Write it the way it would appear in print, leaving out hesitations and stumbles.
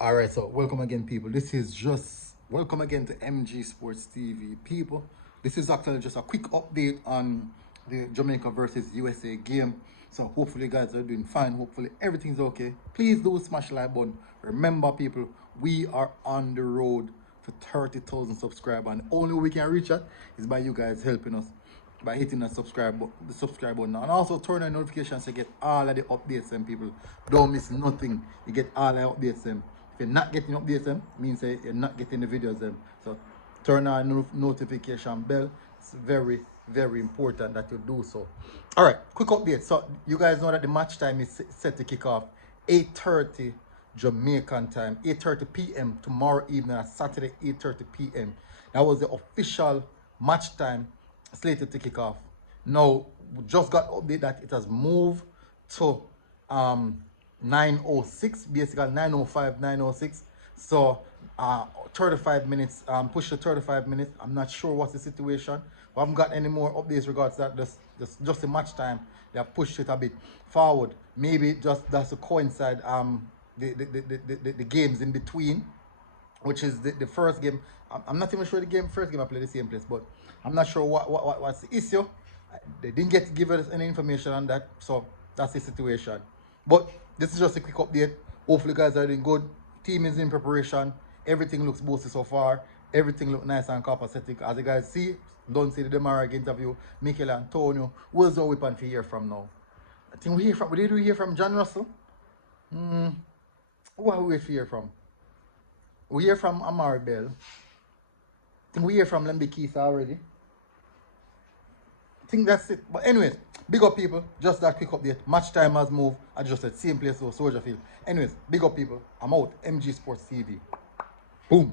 All right, so welcome again, people. This is just welcome again to MG Sports TV, people. This is actually just a quick update on the Jamaica versus USA game. So hopefully, you guys are doing fine. Hopefully, everything's okay. Please do smash the like button. Remember, people, we are on the road for 30,000 subscribers, and the only way we can reach that is by you guys helping us by hitting the subscribe button, and also turn on notifications to get all of the updates. And people don't miss nothing. You get all the updates. Them. If you're not getting updates, them means you're not getting the videos. Them. So turn on notification bell. It's very important that you do so. All right, quick update. So you guys know that the match time is set to kick off 8:30 Jamaican time, 8:30 p.m. tomorrow evening, at Saturday 8:30 p.m. That was the official match time slated to kick off. Now, we just got update that it has moved to 9:06, basically 9:05, 9:06. So 35 minutes, push to 35 minutes. I'm not sure what's the situation. We haven't got any more updates regards that. Just the match time. They have pushed it a bit forward. Maybe just that's to coincide the games in between, which is the first game. I'm not even sure the first game I played the same place, but I'm not sure what's the issue. They didn't get to give us any information on that, so that's the situation. But this is just a quick update. Hopefully, you guys are doing good. Team is in preparation. Everything looks boosted so far. Everything looks nice and copacetic. As you guys see, don't see the Demara interview. Mikel Antonio. Where's our weapon to hear from now? I think we hear from. Did we hear from John Russell? Who are we hear from? We hear from Amari Bell. I think we hear from Lemby Keith already. I think that's it. But anyways, big up people. Just that quick update. Match time has moved. I just said same place, so Soldier Field. Anyways, big up people. I'm out. MG Sports TV. Boom.